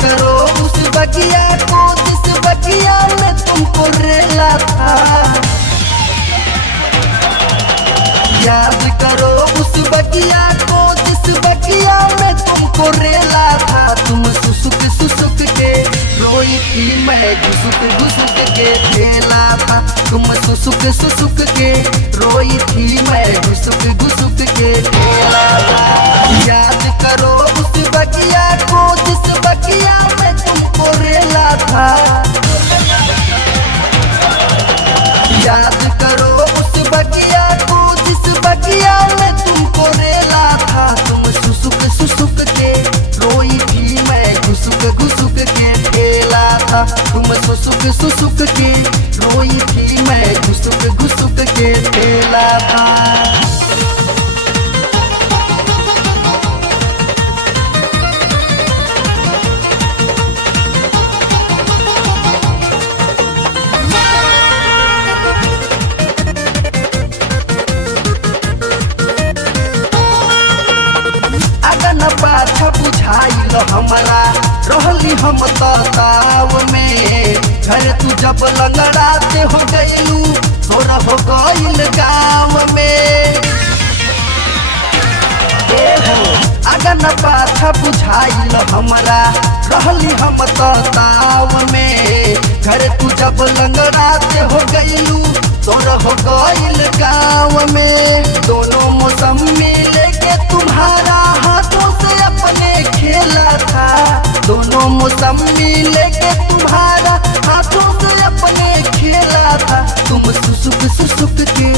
करो उस बगिया को जिस बगिया में तुमको रेला था। याद करो उस बगिया को जिस बगिया में तुमको रेला था। तुम सुसुक सुसुक के रोई थी, मैं घुसुक घुसुक के खेला था। तुम सुसुक सुसुक के रोई थी, मैं घुसुक घुसुक के खेला था। याद करो उस बगिया को जिस बगिया में तुमको रेला था। याद करो उस बगिया को जिस बगिया में तुमको रेला था। तुम सुसुक सुसुक के रोई थी, मैं घुसुक घुसुक के खेला था। तुम सुसुक सुसुक के रोई थी, मैं घुसुक घुसुक के खेला था। अगन पाछा बुझाइल हमारा रहली हम ताव में। घर तू जब लंगड़ाते हो गईलू तोरा हो गईल गाँव में। अगन पाछा बुझाइल हमारा रहली हम ताव में। घर तू जब लंगड़ाते हो गईलू तोरा हो गईल गाँव में। दोनों मौसमी लेके तुम्हारा हाथों से अपने खेला था। दोनों मौसमी लेके तुम्हारा हाथों से अपने खेला था। तुम सुसुक सुसुक के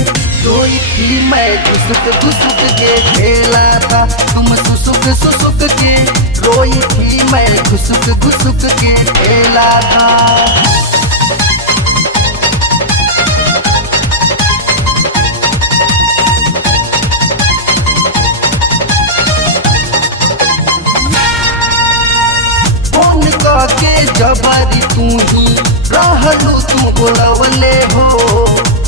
रोई थी, मैं घुसुक घुसुक के खेला था। तुम सुसुक सुसुक के रोई थी, मैं घुसुक घुसुक के खेला था। के जबरी तू ही रहलू तू बोलवले हो।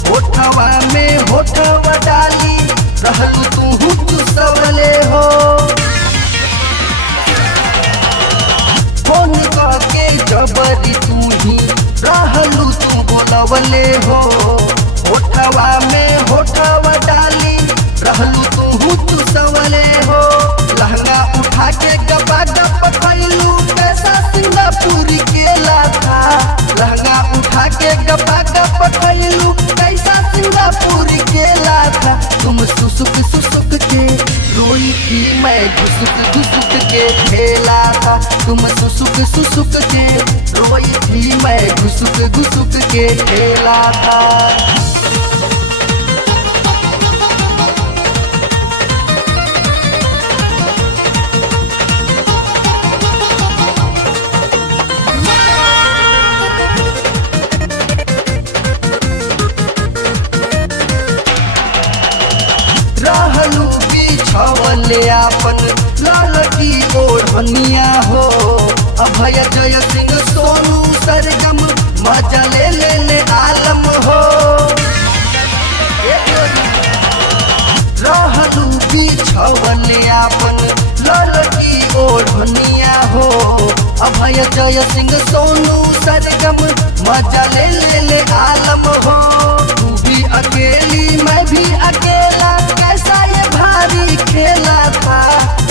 होठवा में होठवा डाली रहलू तू चुसवले हो। फोन के जबरी तू ही रहलू तू बोलवले हो। होठवा में होठवा डाली रहलू तू चुसवले हो। लहंगा उठा के गपा गप खैलू कैसा सिंगापुर केला था। लहंगा उठा के गपा गप खैलू कैसा सिंगापुर केला था। तुम सुसुक सुसुक के रोई थी, मैं घुसुक घुसुक के खेला था। तुम सुसुक सुसुक के रोई थी, मैं घुसुक घुसुक के खेला था। रहलू बिछवले आपन ललकी ओढ़निया हो। अभय जय सिंह सोनू सरगम मजा ले ले आलम हो। रहलू बिछवले आपन ललकी ओढ़निया हो। अभय जय सिंह सोनू सरगम मजा ले ले आलम हो। तू भी अकेली मैं भी अकेला कैसा ये भारी खेला था।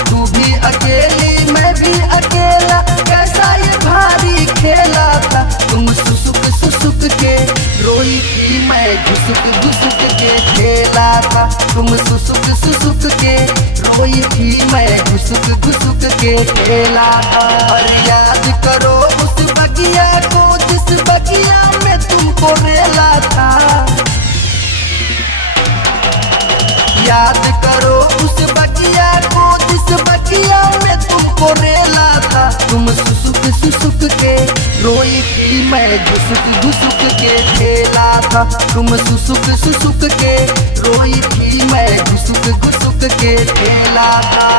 तू भी अकेली मैं भी अकेला कैसा ये भारी खेला था। तुम सुसुक सुसुक के रोई थी, मैं घुसुक घुसुक के खेला था। तुम सुसुक सुसुक के रोई थी, मैं घुसुक घुसुक के खेला था। और याद करो उस बगिया को जिस बगिया में तुमको रेला था। याद करो उस बगिया को जिस बगिया में तुमको रेला था। तुम सुसुक सुसुक के रोई थी, मैं घुसुक घुसुक के खेला था। तुम सुसुक सुसुक के रोई थी, मैं घुसुक घुसुक के खेला था।